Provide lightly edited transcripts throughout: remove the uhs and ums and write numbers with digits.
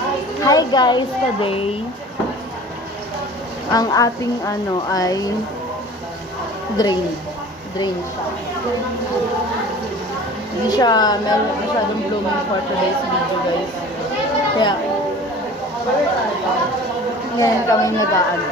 Hi guys, today ang ating ay drain siya. Hindi siya masyadong blooming for today's video guys. Kaya ngayon kami nag-aano.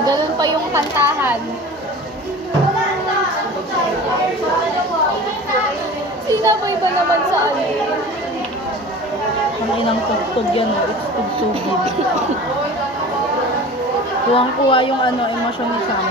Ganun pa yung kantahan. Sinabay ba naman sa ano? Ang inang tugtog yan, it's tugtugin. Kuwang-kuha yung emosyon ni Sam.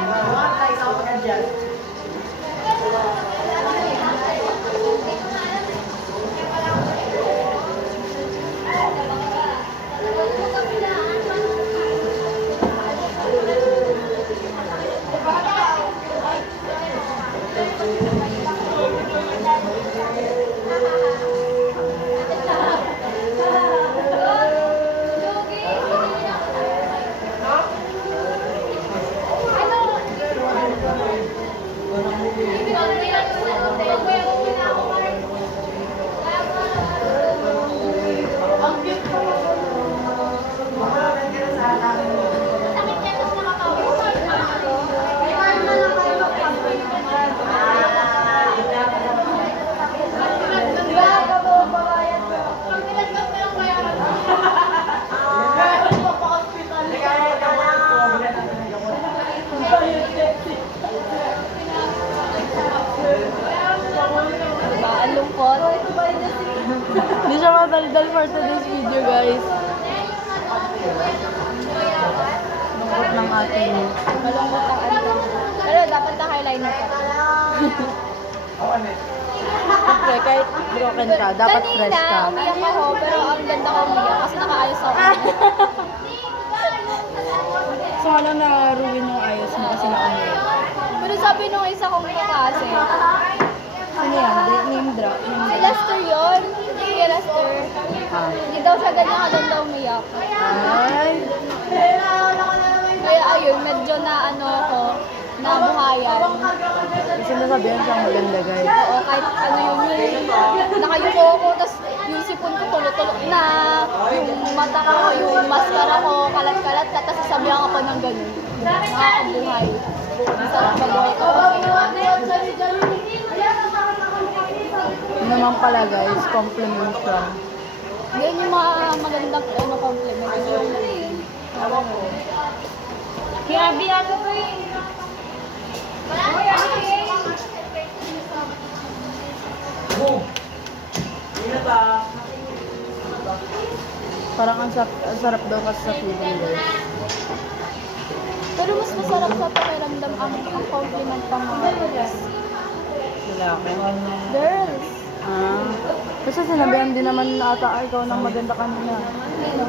Ang lungkot. Hindi siya madaldal for today's video guys. Lungkot ng ating Malungkot ang ano. Pero dapat na-highlighter ka. Siyempre, kahit broken ka, dapat fresh ka. Kanina, umiyak ako, pero ang ganda ko umiyak kasi nakaayos ako. So, alam na ruin yung ayos mo kasi na-umiyak. Pero sabi nung isa kong kaklase, Sino yan? Name drop. si Lester yun. Si Lester. Ah. Hindi daw siya ganyan ka daw umiyak. Ay. Kaya ayun, medyo na ano ako, nabuhayan. Kasi nasabihan siyang maganda guys. Oo, kahit ano yun, nakayuko ako, tapos yung sipon ko tulog-tulog na, yung mata ko, yung mascara ko, kalat-kalat, tapos sasabihan ka pa ng ganun. Nakakabuhay. Masarap mag-buhay ko. Yun naman pala guys, compliment siya. Yan yung mga magandang compliment. Yung, grabe ako ko eh. Parang ang sarap daw kasi sa feeling guys. Pero mas masarap sa pakiramdam ang compliment pang mga girls. Lalaki. Girls! Ah. Kasi sinabihan din naman ata ikaw ng maganda kanina. Sino?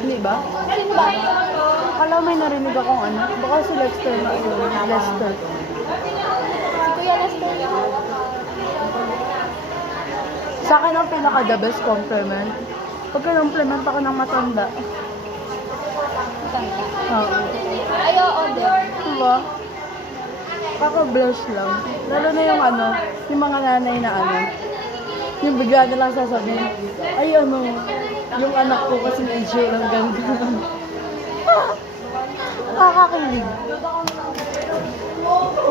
Hindi ba? Sino ba? Akala may narinig akong baka si Lester na yun. Lester. Si Kuya Lester yun. Sa akin ang pinaka the best compliment. Pag compliment ako ng matanda. Tanda. Oo. Ay, oo din. Diba? Kaka-blush lang. Lalo na yung yung mga nanay na yung bigla na lang sasabihin, ay yung anak ko kasi may issue lang ganito. Nakakakilig.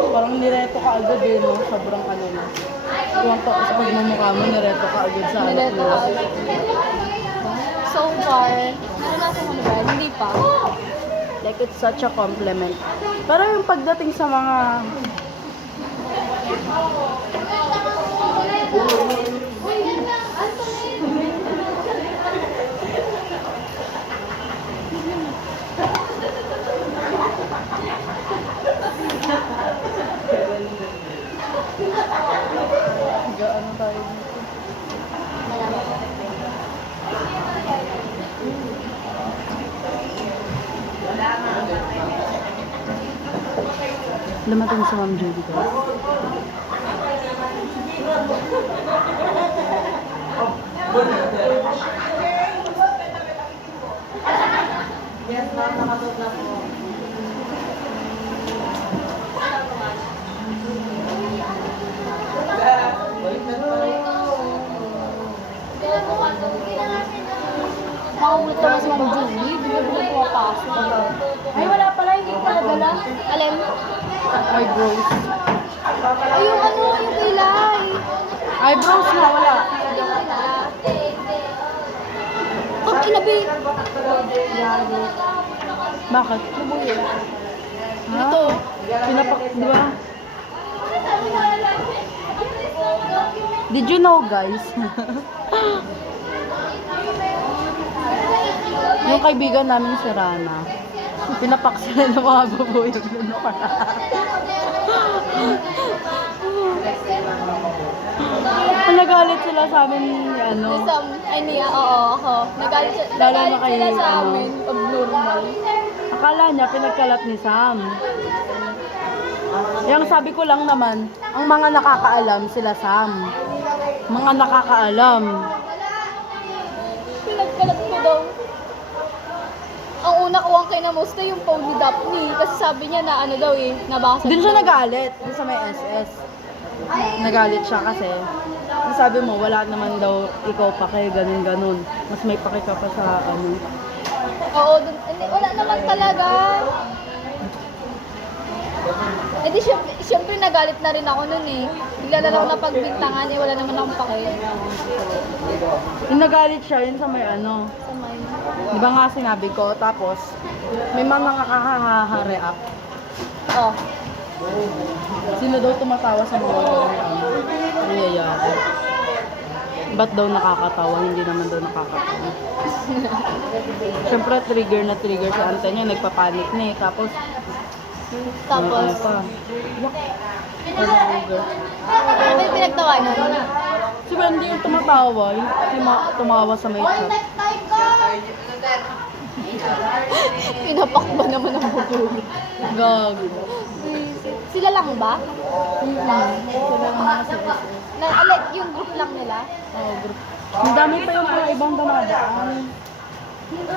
Parang nireto ka agad no? Sobrang na. Tuwang to sa pagmumukha mo, nireto ka agad sa anak Nireto mo. ka. So far, naranasan mo na ba? Hindi pa. Like, it's such a compliment. Pero yung pagdating sa mga Gaano tayo dito? Lumating si Ma'am Judy guys. Makagulat naman si Ma'am Julie, di ba pala pumapasok? Ay, wala pala, hindi ko pala dala. Alin? Eyebrows. Ay, yung ano, yung kilay. Eyebrows na, wala. Yung kilay. Ang inabi. Bakit? Nabuyo. Ha? Ito. Pinapak, di ba? Did you know, guys? Yung kaibigan namin si Rana, pinapak sila ng mga bubuyog na nakaraan. Nagalit sila sa amin, ano, Isang, ay niya, oo, ako. Nagalit Lalo na kay, sila sa ano, amin, abnormal. akala niya pinagkalat ni Sam. Yung sabi ko lang naman, ang mga nakakaalam sila Sam. Mga nakakaalam. Pinagkalat ko daw. Ang una ko ang kinamusta yung phone ni Daphne. Kasi sabi niya na ano daw eh, nabasa. Doon siya nagalit, doon sa may SS. Nagalit siya kasi sabi mo, wala naman daw ikaw pa kayo, ganun-ganun. Mas may paki ka pa sa ano. Oo, dun, hindi, wala naman talaga. Eh di syempre nagalit na rin ako nun eh. Bigla na lang ako napagbintangan eh, wala naman akong pake. Yung nagalit siya, yun sa may ano. Sa may... Di ba nga sinabi ko, tapos may mga nakakaha-react. Oh, Sino daw tumatawa sa mga nangyayari? Ba't daw nakakatawa? Hindi naman daw nakakatawa. Siyempre, trigger sa ante niya. Nagpapanik na eh. Tapos, tapos... ano pa? Ano ba yung pinagtawanan? Si Wendy yung tumatawa. Yung tumawa sa may chat. Pinapak ba naman ang bubuli? Gago. Sila lang ba? Sila lang mga sa SS. Like, yung group lang nila? Oh, group. Ang dami pa yung mga ibang dumadaan.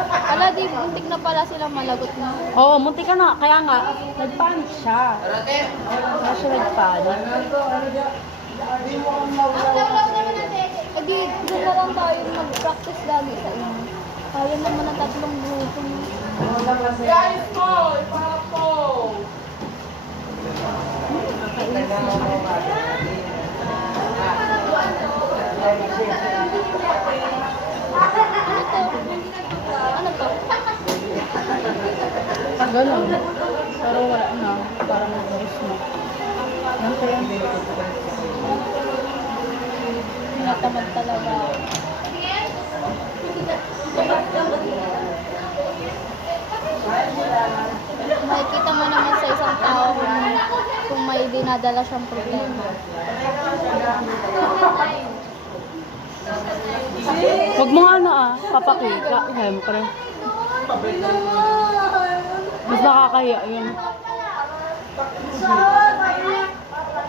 Ala, di, muntik na pala silang malagot na. Oo, munti ka na. Kaya nga, nagpanik siya. Kaya siya nagpanik. Eh di, doon na lang tayo mag-practice lagi sa inyo. Kaya naman ang tatlong grupo niyo. Guys po! Para po! Ano to? Ganun. Pero wala na. Parang nag-rest na. Yan kaya. Natamad talaga. Makikita mo naman sa isang tao kung may dinadala siyang problema. Huwag mo nga na papakita. Siyempre. Mas nakakahiya yun.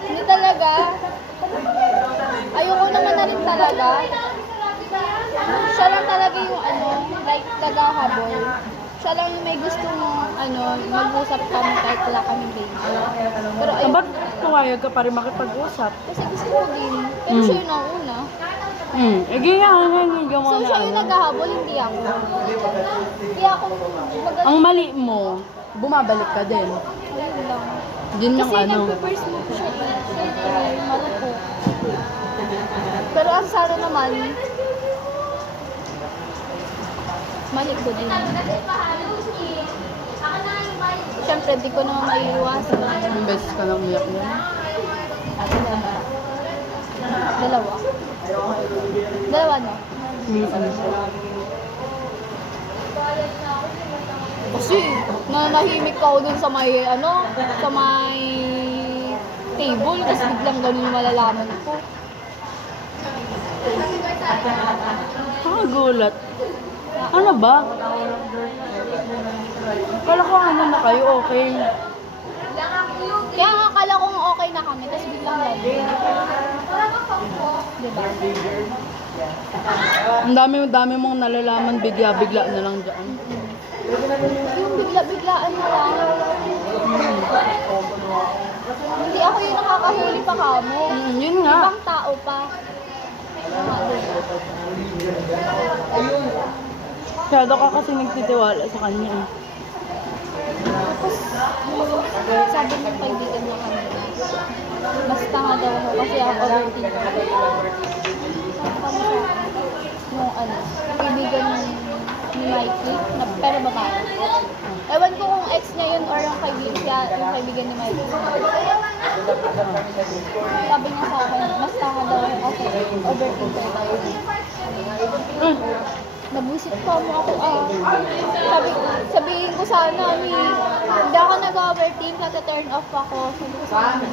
Hindi talaga. Ayoko naman na rin talaga. Siya lang talaga yung ano, like naghahabol. Siya lang yung may gustong ano, mag-usap kami kahit wala kami baby. Pero ayoko. Ba't tumayag ka pa rin makipag-usap? Kasi gusto ko din. Pero siya yung nauna. Hindi mo So na siya yung ano. naghahabol, hindi ako. Kaya ako Ang mali mo, bumabalik ka din. Ayun lang. Yun yung Kasi ano. nagpe-first move siya. Marupo. Pero ang sana naman, mali ko din. Siyempre, di ko naman maiiwasan. Yung beses ka na umiyak niya. Dalawa. Dalawa, no? Kasi, nanahimik ako dun sa may, ano, sa may table, tapos biglang ganun yung malalaman ko. Gulat. Ano ba? Kala ko ano na kayo, okay. Kaya nga akala kong okay na kami, tapos biglang ganun. Diba? Ang dami mong nalalaman, bigla-bigla na lang dyan. Yung bigla-biglaan na lang. Hindi ako yung nakakahuli pa kamo. Yun nga. Ibang tao pa. Masyado ka kasi nagtitiwala sa kanya. Eh. Tapos, sabi ng kaibigan na kami, basta nga daw ako kasi ako overthink. Nung ano, kaibigan ni Mikey, na, pero babae. Ewan ko kung ex niya yun or yung kaibigan ni Mikey. Sabi niya sa akin, basta nga daw ako kasi overthinker tayo. Nabusit pa mo ako sabihin ko sana hindi ako nag-overthink, nata-turn off ako. Sabi ko sa akin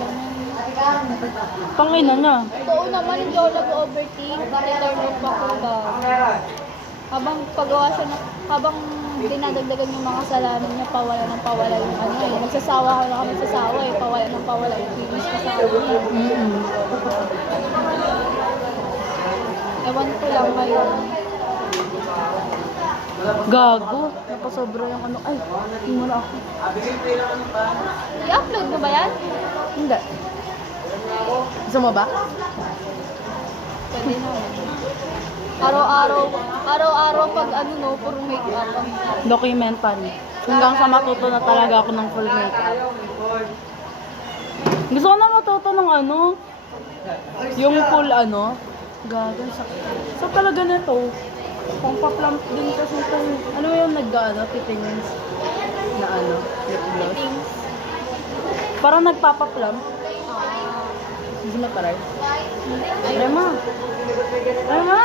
Pangina na. totoo naman, hindi ako nag-overthink, nata-turn off ako ba. Habang pagawa siya habang dinadagdagan yung mga kasalanan niya, pawala ng pawala yung ano eh. Nagsasawa ko na kami nagsasawa eh, pawala ng pawala yung feelings ko sa kanya. Ewan ko lang ngayon. Gago. Napasobra yung ano. Ay, hindi mo na ako. I-upload mo ba yan? Hindi. Gusto mo ba? Pwede naman. Araw-araw pag ano no, puro make-up. Documentary. Hanggang sa matuto na talaga ako ng full makeup. Gusto ko na matuto ng ano. Yung full ano. Gago. So talaga na to. Pang-plump din kasi itong, ano yung nag-ano, titingins na ano, lip gloss. Things. Parang nagpapaplump. Hindi mo taray. Rema! Rema!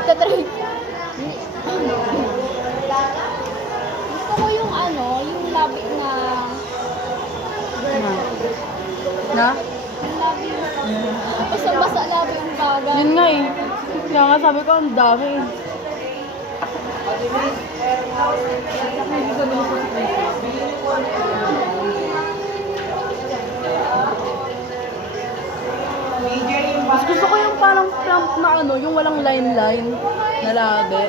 Ika-try. Gusto ko yung ano, yung labi na... Na? Yung labi basta labi yung bagay. Yun nga eh. Kaya nga sabi ko, ang dami. Mas gusto ko yung parang plump na ano, yung walang line-line na labi.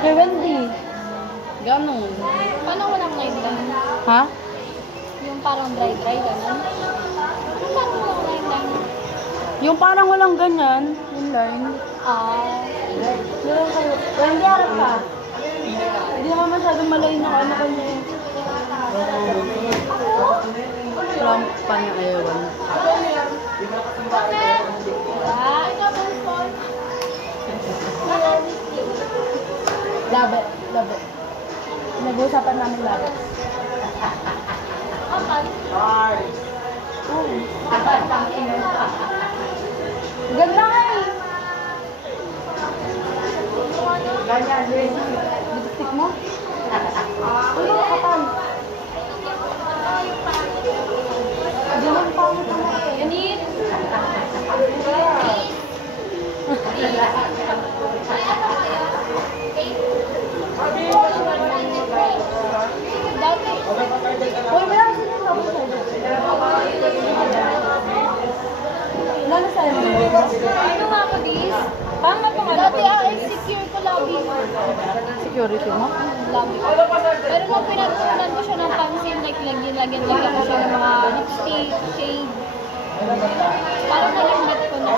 Kay Wendy. Ganon. Paano walang line lang? Ha? Yung parang dry-dry, gano'n? Ano parang walang line lang? Yung parang walang ganyan, yung line. Meron kayo. Wendy, harap ka. Hindi naman masyadong malayin yung ano kanya eh. Plump pa niya, ewan. Labi, labi. Nag-uusapan namin labi. Ganda nga eh. Lipstick mo? Uy, kapan. Diyan pa mo pa na eh. Yanit! Dati, Uy, wala kasi nang tapos sa'yo. Wala sa'yo mo. ano nga ako dis? Paano ito nga Dati insecure ko labi. security mo? Labi. Pero nung pinagtunan ko siya ng pansin, like lagyan ko siya ng mga lipstick, shade. Parang naging bet ko na.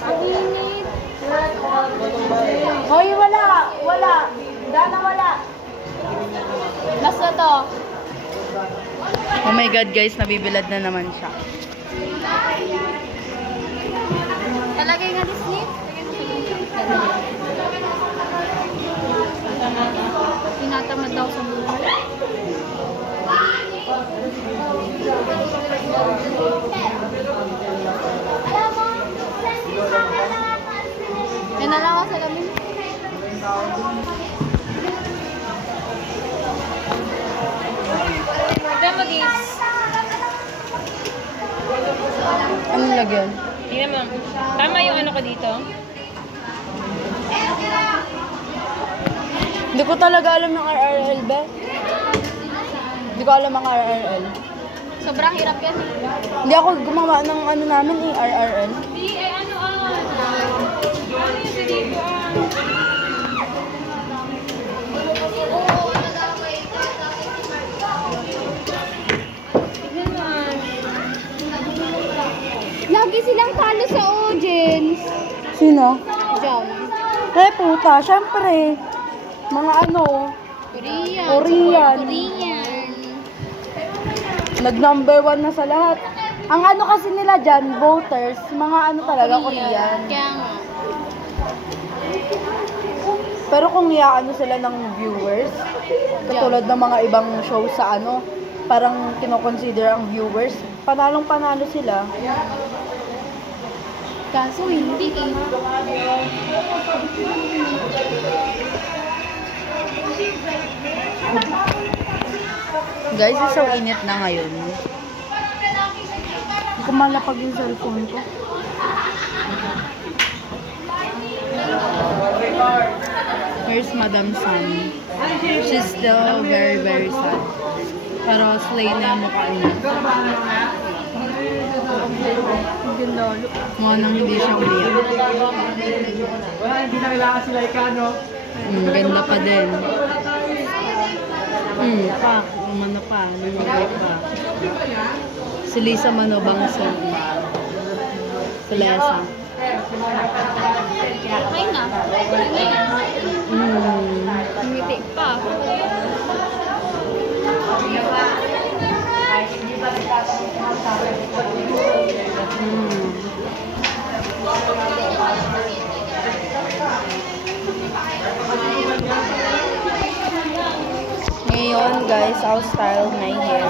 Ang init. Hoy, wala! Wala! Dana, wala! Basta to. Oh my God, guys, nabibilad na naman siya. Talagay nga Disney. Tinatamad daw sa buhay. Yan na lang ako sa lamin. Demo this. Anong lagyan? Tingnan mo. Tama yung ano ko dito. Hindi ko talaga alam yung RRL, be. Hindi ko alam ang RRL. Sobrang hirap yan eh. Hindi ako gumawa ng ano namin RRN. Hindi, ano yung si Diego Oo, nadamay ka. Tignan mo Lagi silang talo sa audience. Sino? Jam. Eh puta, syempre. Mga ano, Korean. Korean. Korean. nag-number 1 na sa lahat. Ang ano kasi nila dyan, voters, mga ano talaga, Korean. Kaya nga. Pero kung iaano sila ng viewers, katulad ng mga ibang show sa ano, parang kinoconsider ang viewers, panalong-panalo sila. Kaso hindi eh. Guys, so init na ngayon. Hindi ko malapag yung cellphone ko. Here's Madam Sun. She's still very, very sad. Pero slay na yung mukha niya. Mga nang hindi siya umiyak. Hindi na kailangan sila ikano. Ganda pa din. Pa. Umano pa. Lumagay pa. Si Lisa Manobangson. Si Lesa. Okay na. Ngiti pa. Ngayon guys, I'll style my hair.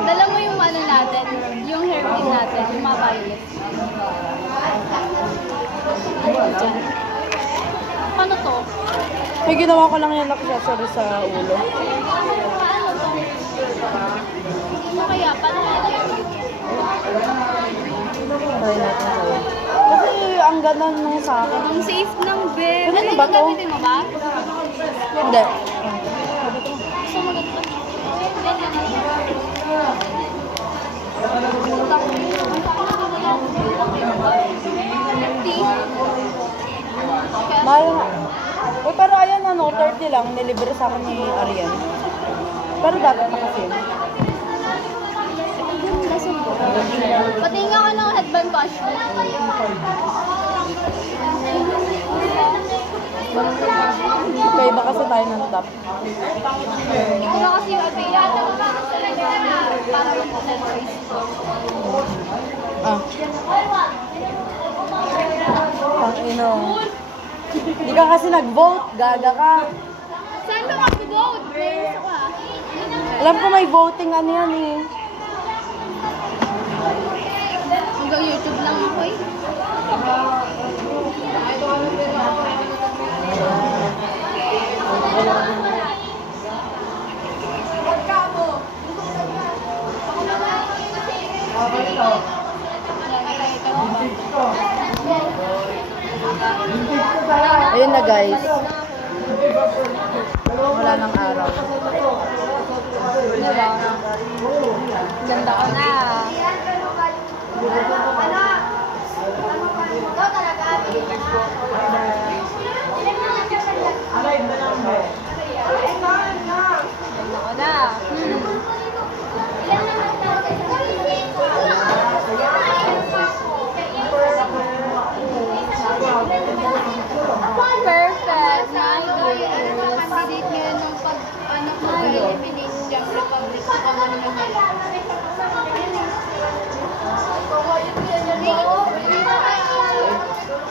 Dala mo yung ano natin, yung hair pin natin, yung mga violet. Diyan. Ano to? May ginawa ko lang yan accessory sa ulo. Paano to? Ano kaya? Paano kaya tayo? Try natin gawin. Kasi ang ganda nung sa akin. Ang safe ng bed. Ano ba to? Gagamitin mo ba? Hindi. Gusto mo ganito? Mahal nga. Uy, pero ayan ano, 30 lang. Nilibre sa akin ni Arian. Pero dapat nakasin. Patingin ako ng headband ko, Ashley. Okay, iba kasi tayo ng top. Ito na kasi yung available. Para mag-choice ko. Ah. Pang-ino. Hindi ka kasi nag-vote. Gaga ka. Saan ka mag-vote? Gusto ko ah. Alam ko may voting ano yan eh. Hanggang YouTube lang ako eh. Ayun na guys. Wala nang araw. Diba? Ganda ko na. Ganda ko na. Perfect. Candidate ngayon ng pag-anak mo eliminate Jam Republic sa kamanungan nila.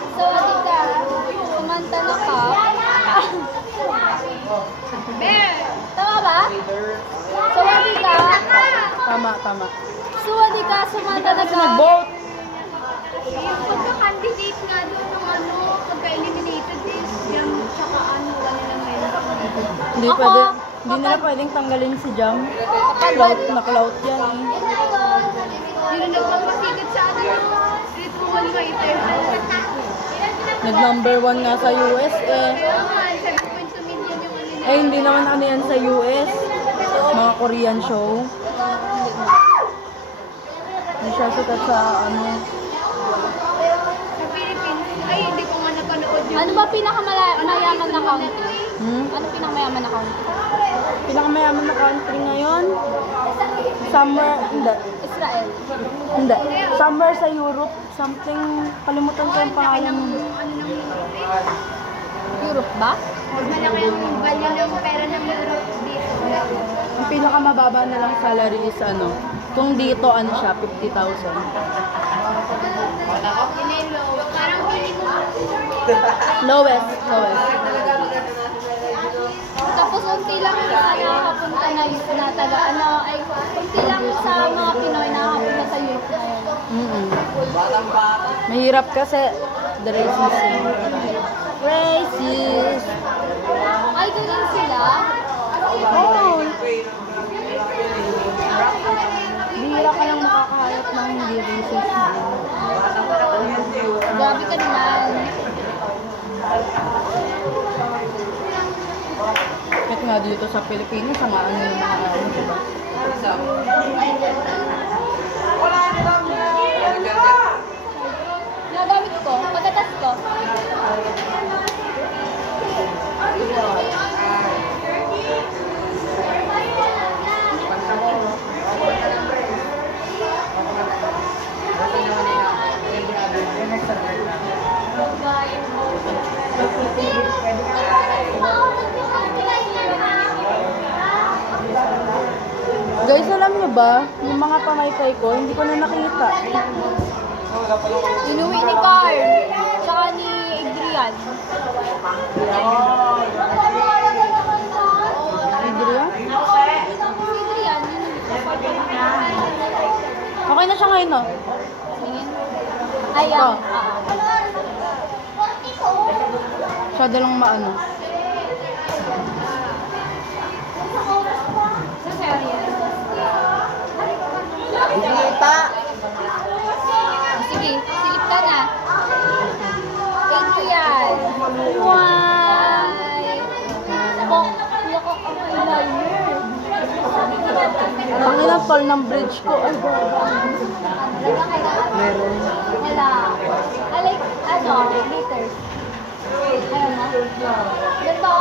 So, Adita, kumanta na ka. Tama ba? So, Adita, Tama, tama. so, Adita, sumanta na Kasi ka. nag-vote. Yung pagka-candidate nga doon ng ano, pagka-eliminated is yung tsaka ano, kanila ngayon. Hindi Ako, pwede. Hindi nila pwedeng tanggalin si Jam. Clout na clout yan eh. Yun ang nagpapasigat sa atin yung ritual fighter. Nag-number 1 nga sa US eh. Oo nga, 7.2 million yung ano nila. Eh, hindi naman ano yan sa US. Oo, Mga Korean show. Hindi siya sukat sa ano. Sa Philippines, ay hindi ko nga napanood yun. Ano ba pinakamayaman na country? Hmm? Ano pinakamayaman na country? Pinakamayaman na country ngayon? Summer, hindi. Israel. Hindi. Summer sa Europe. Something, kalimutan ko yung pangalan. Ano ng Europe ba? malaki ang value ng pera ng Europe dito. Ang pinakamababa na lang salary is ano. Kung dito, ano siya, 50,000. Pinelo, parang minimum. Lowest. Tapos unti lang yung nakakapunta na taga ano, ay unti lang sa mga Pinoy nakakapunta sa Europe na yun. Mahirap kasi the racism. Racist. Ay, ganun sila? Oh. Bihira ka lang makakahayap ng hindi racist. Grabe ka naman. Kahit nga dito sa Pilipinas, ang ano yung mga ano, diba? Nagamit ko, pagkatas ko. Guys, alam niyo ba, yung mga pamaypay ko, hindi ko na nakita. Inuwi ni Carl, tsaka ni Adrian. Adrian? Adrian, Okay na siya ngayon, no? tingin. Ay, Ito. Siya dalang maano. Sige, silip ka na. Adrian. Why? Loko ang eyeliner. Ang ilang tol ng bridge ko. Ay, Meron. Wala. I like, ano, glitters. Ayaw mo? Ganito?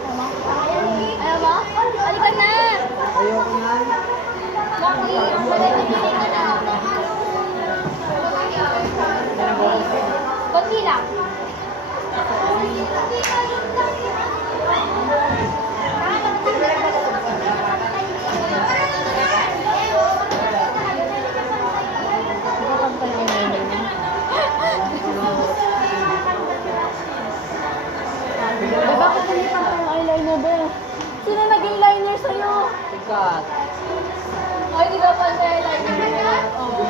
Ayaw mo? Ayaw mo? Halika na! Ayoko na. Lucky, malay ka na. Konti lang. nakakanta yung eyeliner niya. Ay, bakit hindi kanta yung eyeliner ba? Sino nag-eyeliner sa'yo? Sikat. Ay, di ba pala eyeliner? Oo.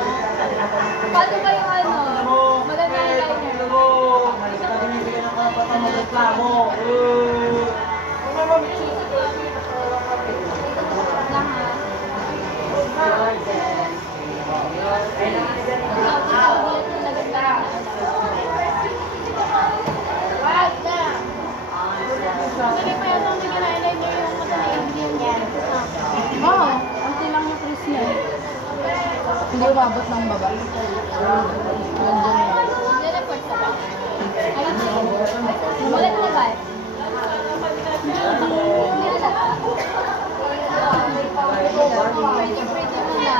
Paano ba yung ano? Maganda eyeliner. Binibigyan ng karapatan mo reklamo. Oo, unti lang yung crease niya. Hindi umabot ng baba. Nandun na. Nireport ka ba? Ayun na. Mulat na ba? Hindi halata. Pwede mo na.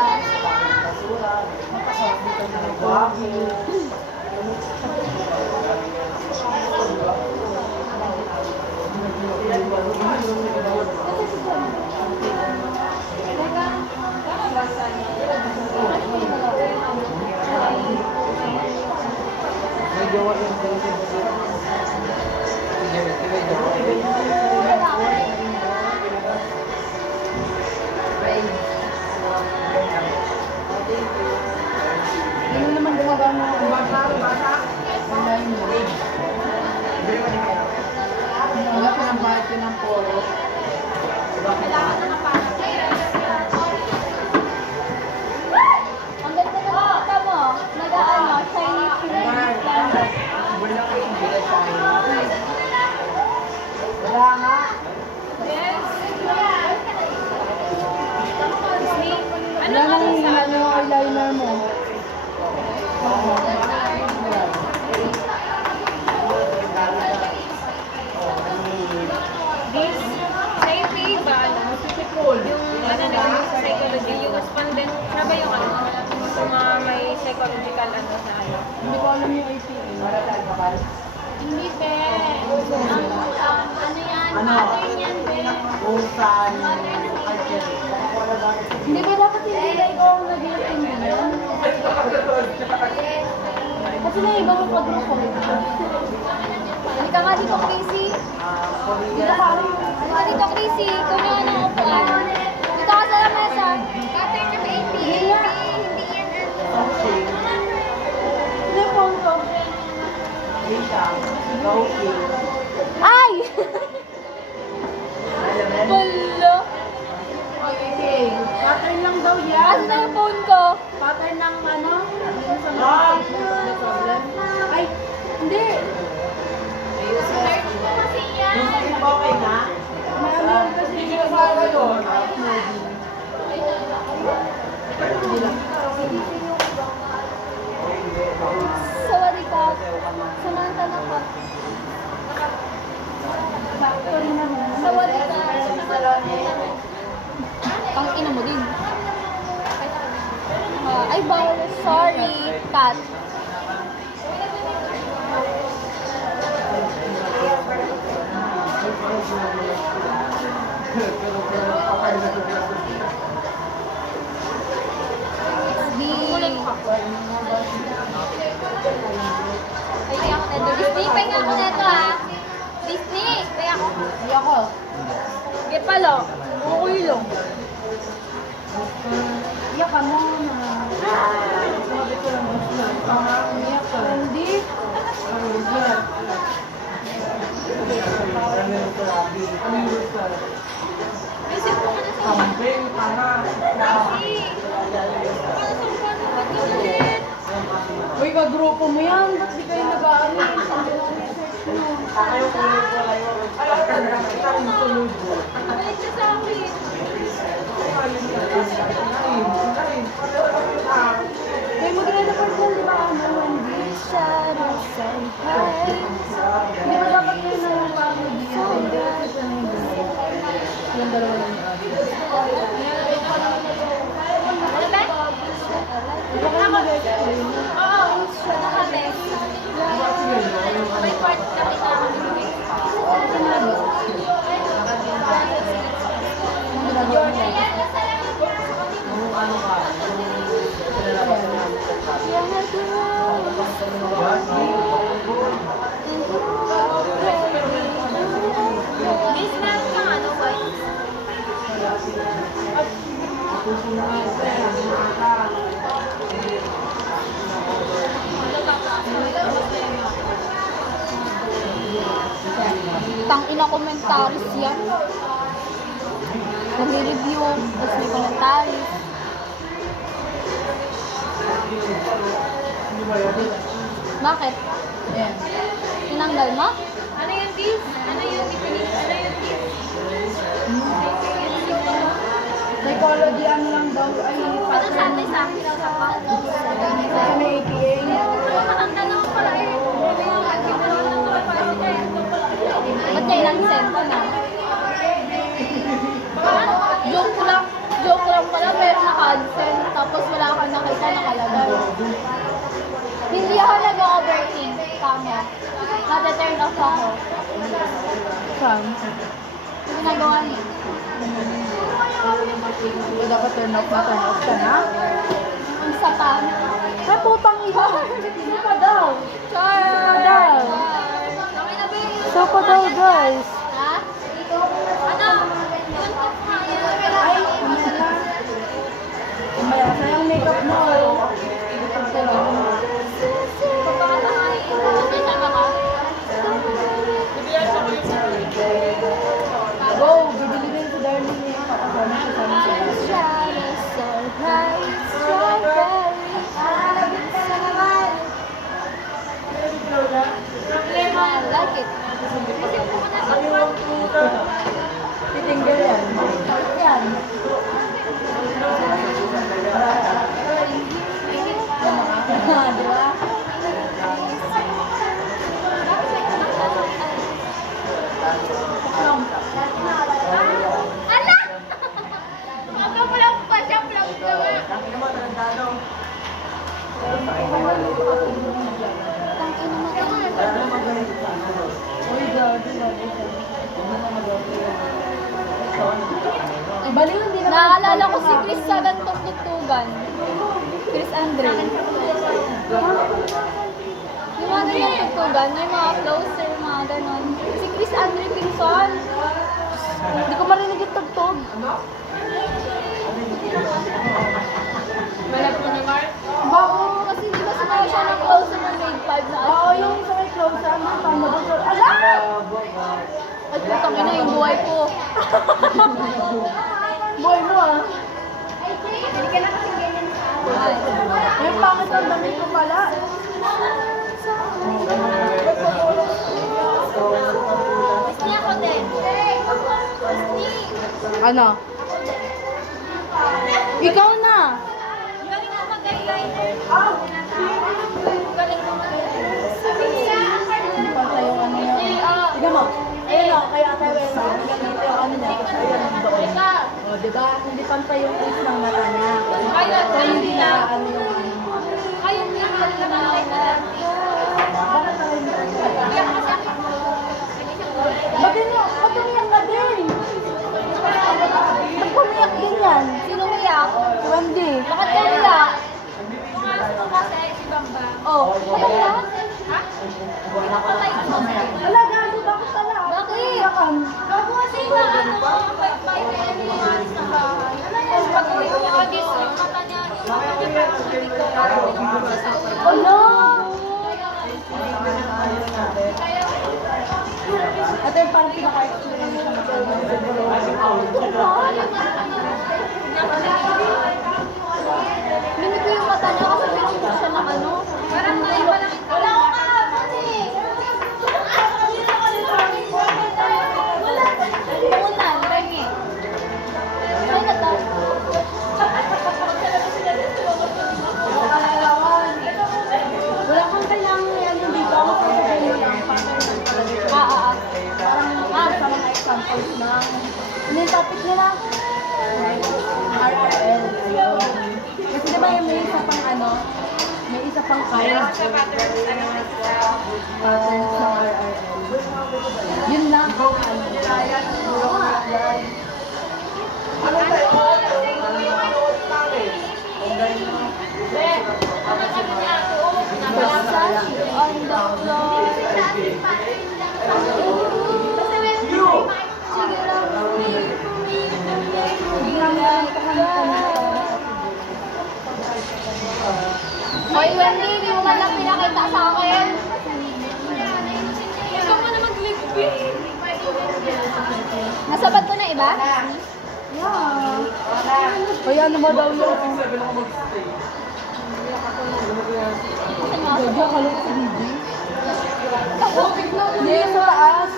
May jowa yung Ganun naman gumagano ng eyeliner. Wala ka ng bahit yun ng poro. Ang ganda ng mata mo. Nag-ano, shiny shiny standard. Wala nga. Yes. ano yung eyeliner mo? Oo. This, sa AP ba, ano? Yung, ano na yung psychology, yung respondent, na ba yung ano? Yung mga may psychological, ano, na ano? Hindi ko alam yung IP. Hindi, be. Ano yan? Pattern yan, be. Hindi ba dapat hindi na ikaw ang nag-iintindi yun? Kasi na iba mo pag-grupo. Halika nga dito, Casey. Dito ka. Halika dito, Casey. Ikaw na nga ng upuan. Dito ka sa lamesa. Pattern ng AP, hindi yan, ano? Hindi yung phone ko. Ay! Wala. Okay. Pattern lang daw yan. Asa na yung phone ko? Pattern ng ano? Yung sa mga problem. Ay, hindi. Meron kasi yung Sorry ka. Samantala ka. Sorry ka. Pang ina mo din. Ay, bawal. Sorry, cat. Disney, pahinga ako neto ha. Disney, pahinga ako. Hindi ako. Sige pala. Okay lang. Iyak ka muna. Sabi ko lang gusto. Iyak ka. Hindi. Iyak. Kambing, para. Uy, kagrupo mo yan. Ba't di kayo nag-aamin? Sabi ng research mo. Balik ka sa akin. Kaya magre-report yan, di ba? Ano, hindi. Di ba dapat yun na yung family? Yung dalawa lang yung abi. Ano ba? Di ba kayo mag-explain? Oo. Ano kami? May part kami na kami. Ang ginagawa niya. Miss, meron kang ano, white? Tang ina commentaries yan. Nag-review, tapos may commentaries. Bakit? Ayan. Tinanggal mo? Ano yung this? Ano yung definition? Ano yung this? Psychology, ano lang daw, ay, Ano sabi sa akin? kasi may APA. Matanda na ako pala eh. Ba't kayo lang send ko na? Joke lang pala, pero naka-cancel. Tapos wala kang nakita, nakalagay. Hindi ako nag-overthink. Tama. Nata-turn off ako. Saan? Yung ginagawa niya. So, dapat turn off ka na? Ang isa pa. Ay, putang ina. Hindi pa daw. Char! Daw. Okay na ba yun? So pa daw, guys. Ha? Ano? Yun ko pa. Ay, kumaya na. Kumaya, sayang makeup mo. Go, bibili din si Darling eh. Kasama siya sa amin. I like it. Titinggal yan. Yan. Baliw, hindi naman. Naalala ko si Chris sa gantong tugtugan. Chris Andre. Yung mga ganyan tugtugan, yung mga closer, mga ganon. Si Chris Andre Pinson. Hindi ko marinig yung tugtog. Malap mo ni Mark? Oo, kasi di ba sumawa siya ng closer ng grade 5 na Oo, yung isa may close up. Ang tama doon. Ala! Ay, putang ina, yung buhay ko. Boy mo ah. Ay. May pangit ang damit ko pala. Gusto niya ako din. Ano? Ikaw na. Galing ako mag-eyeliner. Galing ako Hindi pa tayo ano yun. Tignan mo. Ayun o, kaya tayo eh. Ganito yung ano niya. Kasi ayun doon. O, diba? Hindi pantay yung face ng mata niya. So, hindi na ano yung ano. Ayun, yung eyeliner. Bakit tayo hindi Ba't umiyak ka din? Ba't umiyak din yan? Sino umiyak? Wendy. Bakit ka umiyak? Kasi si Bamba. Oh, kayo umiyak? Wala, gago. Bakit pala? Bakit? Iyakan. Bago kasi na ano, bye-bye na yan yung alis ng bahay. Pag uwi ko yung audis, yung mata niya, parang nabito, parang pinupulsa sa ulo. Ano? Ito yung parang pinaka-experience siya Minit ko yung mata niya kasi pinupulsa siya ng ano. Parang naiba lang. Wala ko kahapon eh. Unan, rengi. Ay, nata. Wala kang kailangan yan dito. Ako sasabihin mo lang, pattern lang talaga. Parang sa mga examples ng ano yung topic nila? RRL. Ayun. Kasi diba yung may isa pang ano, may isa pang kind Sa patterns, ano kasi sa patterns ng RRL. Yun lang. On the floor. Hoy, Wendy, hindi mo man lang pinakita sa akin. Gusto mo na mag-ligbing. Nasabad ko na iba? Yeah. Kaya ano ba daw yun? Gabi, akala ko si Bibi. Hindi, sa taas.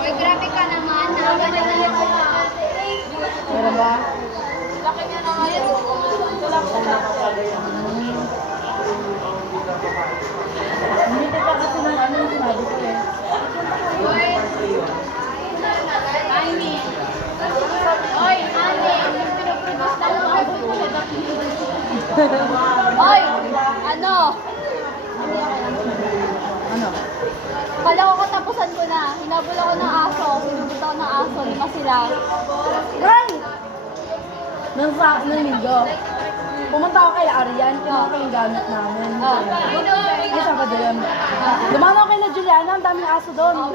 Uy, grabe ka naman. Nakaganda na yung Meron ba? laki niya na ngayon. Hindi ka kasi ng ano yung sinabi ko eh. Amy. Oy, Amy. Yung pinoproduce na lang ako. Oy, ano? Ano? Kala ko katapusan ko na. Hinabol ako ng aso. Sinubot ako ng aso. Lima sila. Ray! Nung linggo. Pumunta ako kay Arian, kinuha ko yung gamit namin. Oh. Ay, Sabado yun. Dumano ako kay na Juliana, ang daming aso doon.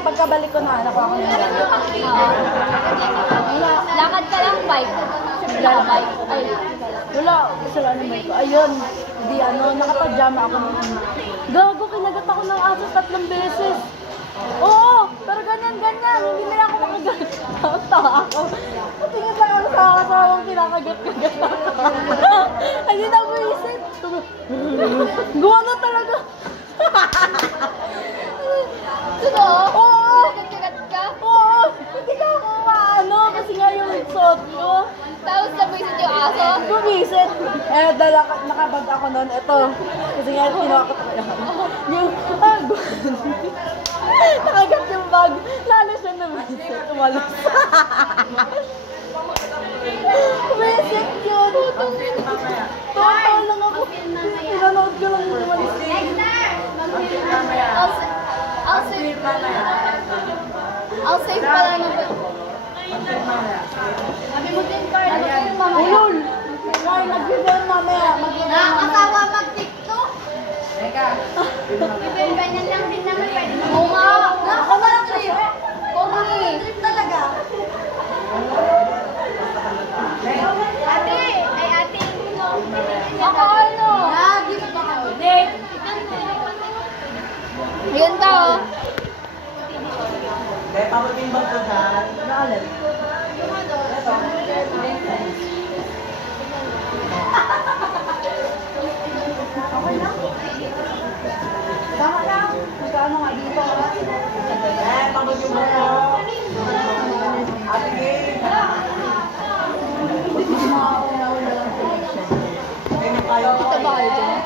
Pagkabalik ko na, nakuha ko yung gamit. Wala. Lakad ka lang, bike. Siyempre, bike. Ay, Wala, sila ano may ko. Ayun, di ano, nakapajama ako nung una. Gago, kinagat ako ng aso 3 beses. Oo, pero ganyan, hindi nila ako makagat. Tawa ako. Tingin lang ako sa kasawang kinakagat-kagat ako. Hindi na ako isip. Gawa na talaga. Suno? Oo. Kagat ka? Oo, hindi na ako maano kasi nga yung suot ko. Tapos nabisit yung aso? Bumisit. shit! Eh, dala, nakabag ako noon. Ito. Kasi nga, kinuha ko tayo. Yung bag. Nakagat yung bag. Lalo siya naman. Tumalas. Wisit yun. Totoo lang ako. Pinanood ko lang yung tumalas. I'll save pala ng sabi mo din, Carl, mag-film mamaya. Ulol! Kaya mag-video mamaya. Nakakatawa mag-tiktok. Even ganyan lang din naman pwede mo. Oo nga. Ako na lang trip. Trip talaga. Ate! Ay, ate. Ako ano? Lagi pa kami. Ayun ka oh. Papatimbang ko dyan. Naalit. Okay na? Tama lang. Magkano nga dito? Papatimbang ko. Ate Gay. Kita ba kayo dyan?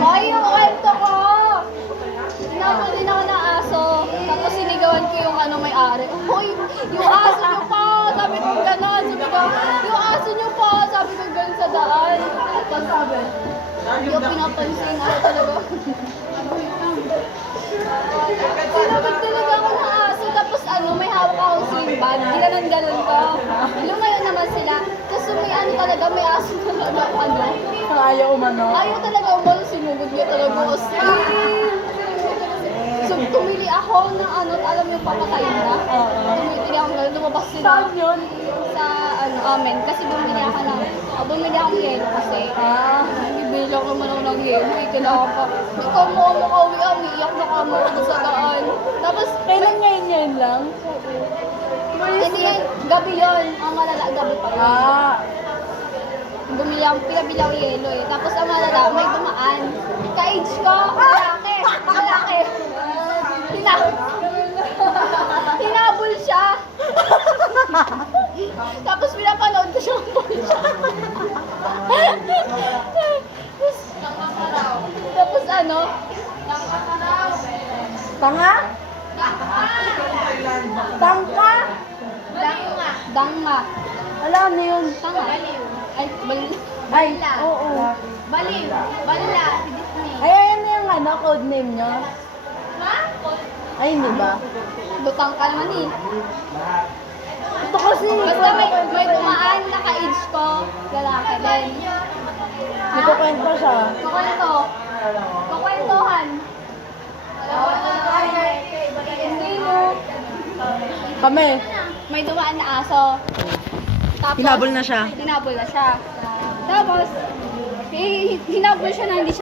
Ay, yung kwento ko! Tinapon din ako ng aso. Tapos sinigawan ko yung ano may-ari. Uy, yung aso niyo po! Sabi ko gano'n. Sumigaw, yung aso niyo po! Sabi ko gano'n sa daan. Tapos sabi, hindi ko pinapansin. Ano talaga? Sinabag talaga ako ng aso. Tapos ano, may hawak akong sling bag. Ginanon-ganon ko. Lumayo naman sila. Tapos may ano talaga, may aso talaga. Ano? Ayaw umano. Ayaw talaga umalo, sinugod niya talaga ako. So, tumili ako ng ano, alam niyo papatayin na? Tumili ako ng lumabas sila. Saan yun? Sa ano, amin. Kasi bumili ako ng yelo kasi. Bibili lang naman ako ng yelo. Kailangan pa. Ikaw mo kauwi, umiiyak na kamo ako sa daan. Tapos, Kailan ngayon yan lang? hindi yan, gabi yun. Ang malala, gabi pa yun. Bumili ako, pinabili ako yelo eh. Tapos ang malala, may dumaan. Ka-age ko, lalaki. Hinabol siya. Tapos pinapanood ko siya ng Tapos ano? Tanga? Tangka? Dangma. Alam mo yun. Tanga. Ay, Ay, oo. Baliw. Bala. Si Disney. Ay, ayan na yung ano, code name nyo. Ay, hindi ba? Butang ka naman eh. Ito kasi. Basta may dumaan, naka-age ko. Lalaki din. Nagkukwento siya. Kukwento. Kukwentuhan. Hindi mo. Kami. May dumaan na aso. Tapos, Hinabol na siya. Hinabol na siya. Tapos, hinabol siya na hindi siya